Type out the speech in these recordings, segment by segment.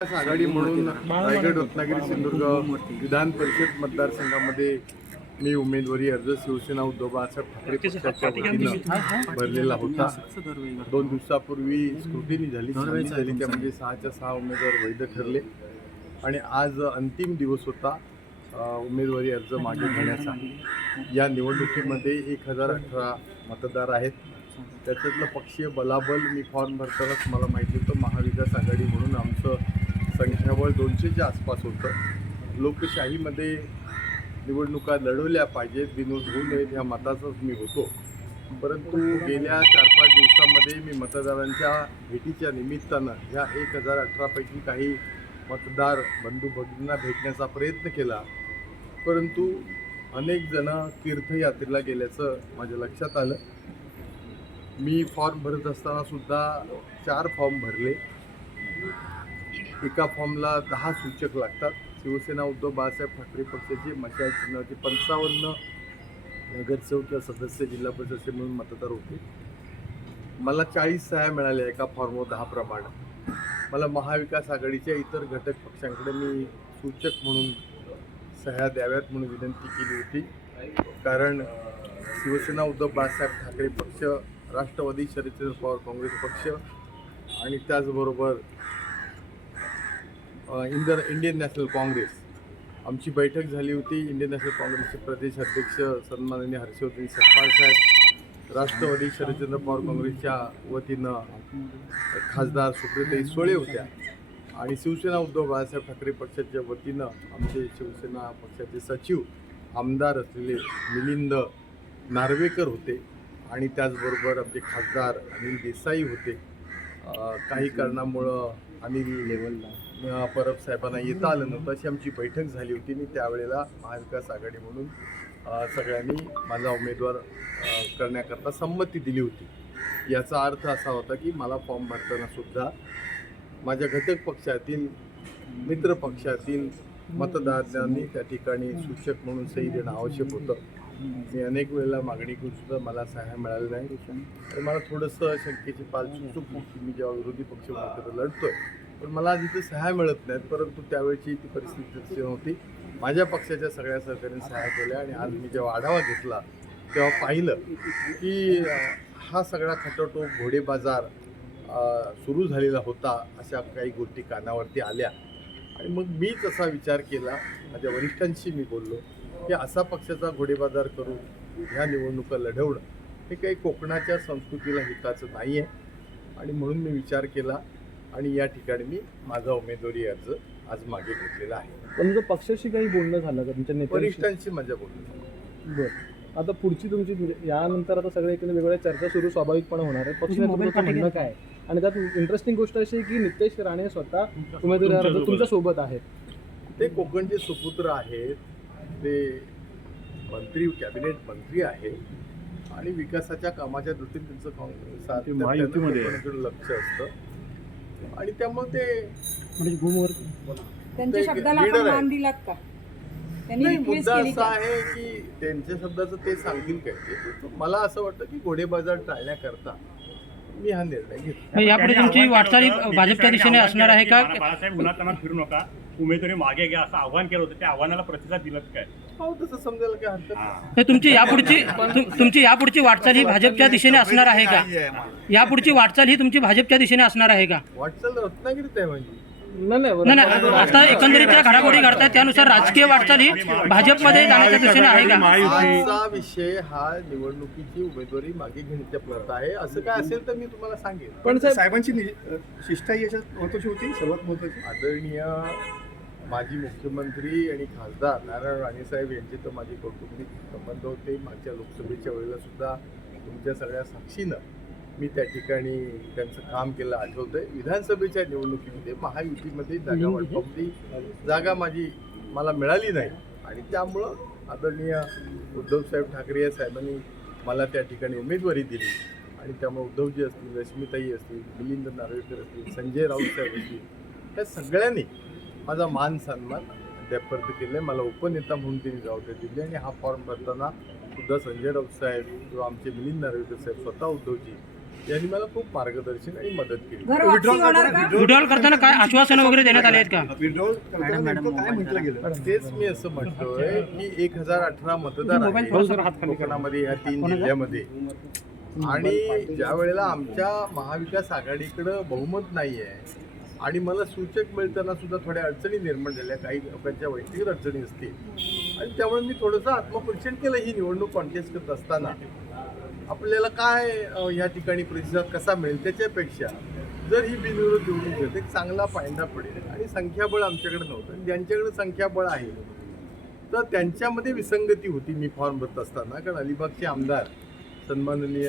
आघाडी म्हणून रायगड, रत्नागिरी, सिंधुदुर्ग विधान परिषद मतदारसंघामध्ये मी उमेदवारी अर्ज शिवसेना उद्धव बाळासाहेब ठाकरे पक्षाच्या वतीनं भरलेला होता. 2 दिवसापूर्वी स्क्रुटिनी झाली, त्यामध्ये 6च्या 6 उमेदवार वैध ठरले आणि आज अंतिम दिवस होता उमेदवारी अर्ज मागे घेण्याचा. या निवडणुकीमध्ये 1018 मतदार आहेत. त्याच्यातलं पक्षीय बलाबल मी फॉर्म भरतानाच मला माहिती होतं. महाविकास आघाडी म्हणून आमचं संख्याबळ 200च्या आसपास होतं. लोकशाहीमध्ये निवडणुका लढवल्या पाहिजेत, बिनोड होऊ नयेत ह्या मताचाच मी होतो. परंतु गेल्या 4-5 दिवसामध्ये मी मतदारांच्या भेटीच्या निमित्तानं ह्या 1018 पैकी काही मतदार बंधू भगिनींना भेटण्याचा प्रयत्न केला, परंतु अनेक जण तीर्थयात्रेला गेल्याचं माझ्या लक्षात आलं. मी फॉर्म भरत असताना सुद्धा 4 फॉर्म भरले. एका फॉर्मला 10 सूचक लागतात. शिवसेना उद्धव बाळासाहेब ठाकरे पक्षाचे मशाल चिन्हाचे 55 नगरसेवक किंवा सदस्य जिल्हा परिषद म्हणून मतदार होते. मला 40 सह्या मिळाल्या एका फॉर्मवर 10 प्रमाणे. मला महाविकास आघाडीच्या इतर घटक पक्षांकडे मी सूचक म्हणून सह्या द्याव्यात म्हणून विनंती केली होती. कारण शिवसेना उद्धव बाळासाहेब ठाकरे पक्ष, राष्ट्रवादी शरदचंद्र पवार काँग्रेस पक्ष आणि त्याचबरोबर इंडियन नॅशनल काँग्रेस, आमची बैठक झाली होती. इंडियन नॅशनल काँग्रेसचे प्रदेश अध्यक्ष सन्माननीय हर्षवर्धन सपकाळ साहेब, राष्ट्रवादी शरदचंद्र पवार काँग्रेसच्या वतीनं खासदार सुप्रियाताई सुळे होत्या आणि शिवसेना उद्धव बाळासाहेब ठाकरे पक्षाच्या वतीनं आमचे शिवसेना पक्षाचे सचिव आमदार असलेले मिलिंद नार्वेकर होते आणि त्याचबरोबर आमचे खासदार अनिल देसाई होते. काही कारणामुळं अनिल परब साहेबांना येता आलं नव्हतं. अशी आमची बैठक झाली होती आणि त्यावेळेला महाविकास आघाडी म्हणून सगळ्यांनी माझा उमेदवार करण्याकरता संमती दिली होती. याचा अर्थ असा होता की मला फॉर्म भरताना सुद्धा माझ्या घटक पक्षातील, मित्र पक्षातील मतदारांनी त्या ठिकाणी सूचक म्हणून सही देणं आवश्यक होतं. मी अनेक वेळेला मागणी करून सुद्धा मला सह्या मिळाल्या नाही. तर मला थोडंसं शंकेची पाल चुकचुक होती. मी जेव्हा विरोधी पक्ष म्हणून लढतोय पण मला जिथे सह्या मिळत नाहीत. परंतु त्यावेळची ती परिस्थिती नव्हती. माझ्या पक्षाच्या सगळ्या सहकार्याने सह्या केल्या आणि आज मी जेव्हा आढावा घेतला तेव्हा पाहिलं की हा सगळा खटाटोप, घोडेबाजार सुरू झालेला होता. अशा काही गोष्टी कानावरती आल्या आणि मग मीच असा विचार केला, माझ्या वरिष्ठांशी मी बोललो की असा पक्षाचा घोडेबाजार करून ह्या निवडणुका लढवणं हे काही कोकणाच्या संस्कृतीला हिताचं नाही आहे. आणि म्हणून मी विचार केला आणि या ठिकाणी मी माझा उमेदवारी अर्ज आज मागे घेतलेला आहे. पण तुमचं पक्षाशी काही बोलणं झालं का तुमच्या वरिष्ठांशी माझ्या बोलणं? बरं. आता पुढची तुमची यानंतर आता सगळ्या एकूण वेगवेगळ्या चर्चा सुरू स्वाभाविकपणे होणार आहे. पक्षाचं म्हणणं काय? आणि त्यात इंटरेस्टिंग गोष्ट अशी आहे की नितेश राणे स्वतः उमेदवारी अर्ज तुमच्या सोबत आहेत. ते कोकणचे सुपुत्र आहेत, ते मंत्री, कॅबिनेट मंत्री आहेत आणि विकासाच्या कामाच्या दृष्टीने त्यांचं काँग्रेसकडे लक्ष असतं आणि त्यामुळे ते त्यांच्या शब्दाला आपण मान दिलात का? त्यांनी मुद्दा असा आहे की त्यांच्या शब्दाचं ते सांगतील काय ते. मला असं वाटतं की घोडेबाजार टाळण्याकरता मी हा निर्णय घेतला. यापुढे तुमची वाटचाल भाजपच्या दिशेने असणार आहे का? बाळासाहेब उन्हातानात फिरू नका, उमेदवारी मागे घ्या असं आव्हान केलं होतं. त्या आव्हानाला प्रतिसाद दिलात काय? हो, तसं समजायला काय हरकत नाही. तुमची यापुढची वाटचाल ही भाजपच्या दिशेने असणार आहे का? यापुढची वाटचाल ही तुमची भाजपच्या दिशेने असणार आहे का? वाटचाल रत्नागिरीत आहे म्हणजे नाही, आता एकंदरीत ज्या घडामोडी घडतात त्यानुसार राजकीय वाटचाल ही भाजपमध्ये जाण्याच्या दिशेने आहे का? आजचा विषय हा निवडणुकीची उमेदवारी मागे घेण्याच्या प्रत आहे. असं काय असेल तर मी तुम्हाला सांगेन. पण साहेबांची शिष्टाई याच्यात महत्वाची होती, सर्वात महत्वाची. आदरणीय माजी मुख्यमंत्री आणि खासदार नारायण राणे साहेब यांचे तर माझे कौटुंबिक संबंध होते. मागच्या लोकसभेच्या वेळेला सुद्धा तुमच्या सगळ्या साक्षीनं मी त्या ठिकाणी त्यांचं काम केलं आठवतंय. विधानसभेच्या निवडणुकीमध्ये महायुतीमध्ये जागा वाटपाची जागा मला मिळाली नाही आणि त्यामुळं आदरणीय उद्धवसाहेब ठाकरे या साहेबांनी मला त्या ठिकाणी उमेदवारी दिली आणि त्यामुळे उद्धवजी असतील, रश्मिताई असतील, मिलिंद नार्वेकर असतील, संजय राऊत साहेब असतील, या सगळ्यांनी माझा मान सन्मान अद्यापर्यंत केलं आहे. मला उपनेता म्हणून त्यांनी जबाबदारी दिली आणि हा फॉर्म भरताना सुद्धा संजय राऊत साहेब किंवा आमचे मिलिंद नार्वेकर साहेब, स्वतः उद्धवजी यांनी मला खूप मार्गदर्शन आणि मदत केली. घर वापसी होणार का? विड्रॉल करताना काय आश्वासनं वगैरे देण्यात आले आहेत का? विड्रॉल करताना नेमकं काय म्हटलं गेलं? तेच मी असं म्हणतोय की 1018 मतदार आहेत कोकणामध्ये या 3 जिल्ह्यामध्ये, आणि ज्या वेळेला आमच्या महाविकास आघाडीकडं बहुमत नाही आहे आणि मला सूचक मिळताना सुद्धा थोड्या अडचणी निर्माण झाल्या, काही लोकांच्या वैयक्तिक अडचणी असतील, आणि त्यामुळे मी थोडंसं आत्मपरीक्षण केलं. ही निवडणूक कॉन्टेस्ट करत असताना आपल्याला काय या ठिकाणी प्रतिसाद कसा मिळेल त्याच्यापेक्षा जर ही बिनविरोध निवडणूक होते एक चांगला फायदा पडेल. आणि संख्याबळ आमच्याकडे नव्हतं, आणि ज्यांच्याकडे संख्याबळ आहे तर त्यांच्यामध्ये विसंगती होती मी फॉर्म भरत असताना. कारण अलिबागचे आमदार सन्माननीय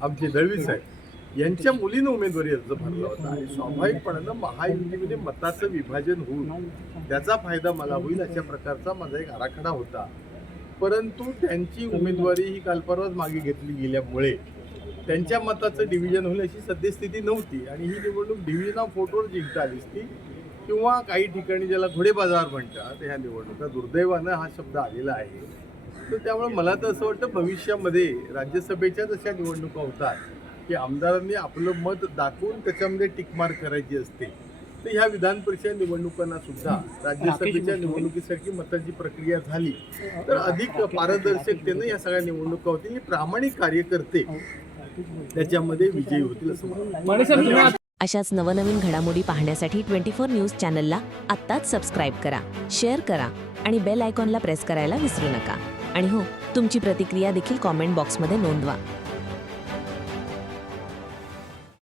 आमचे दळवी साहेब यांच्या मुलीनं उमेदवारी अर्ज भरला होता, आणि स्वाभाविकपणानं महायुतीमध्ये मताचं विभाजन होऊन त्याचा फायदा मला होईल अशा प्रकारचा माझा एक आराखडा होता. परंतु त्यांची उमेदवारी ही काल परवाच मागे घेतली गेल्यामुळे त्यांच्या मताचं डिव्हिजन होईल अशी सद्यस्थिती नव्हती, आणि ही निवडणूक डिव्हिजन ऑफ वोटवर जिंकता आली असती, किंवा काही ठिकाणी ज्याला घोडे बाजार म्हणतात ह्या निवडणुका दुर्दैवानं हा शब्द आलेला आहे. तर त्यामुळे मला तर असं वाटतं भविष्यामध्ये राज्यसभेच्या जशा निवडणुका होतात की आमदारांनी आपलं मत दाखवून त्याच्यामध्ये टिकमार्क करायची असते, तर ह्या विधान परिषद निवडणुकांना सुद्धा राज्यसभेच्या निवडणुकीसारखी मताची प्रक्रिया झाली तर अधिक पारदर्शकतेनं या सगळ्या निवडणुका होतील. प्रामाणिक कार्यकर्ते त्याच्यामध्ये विजयी होतील असं मला वाटतं. अशाच नवनवीन घडामोडी पाहण्यासाठी 24 न्यूज चॅनलला आत्ताच सबस्क्राईब करा, शेअर करा आणि बेल आयकॉनला प्रेस करायला विसरू नका. आणि हो, तुमची प्रतिक्रिया देखील कॉमेंट बॉक्समध्ये नोंदवा.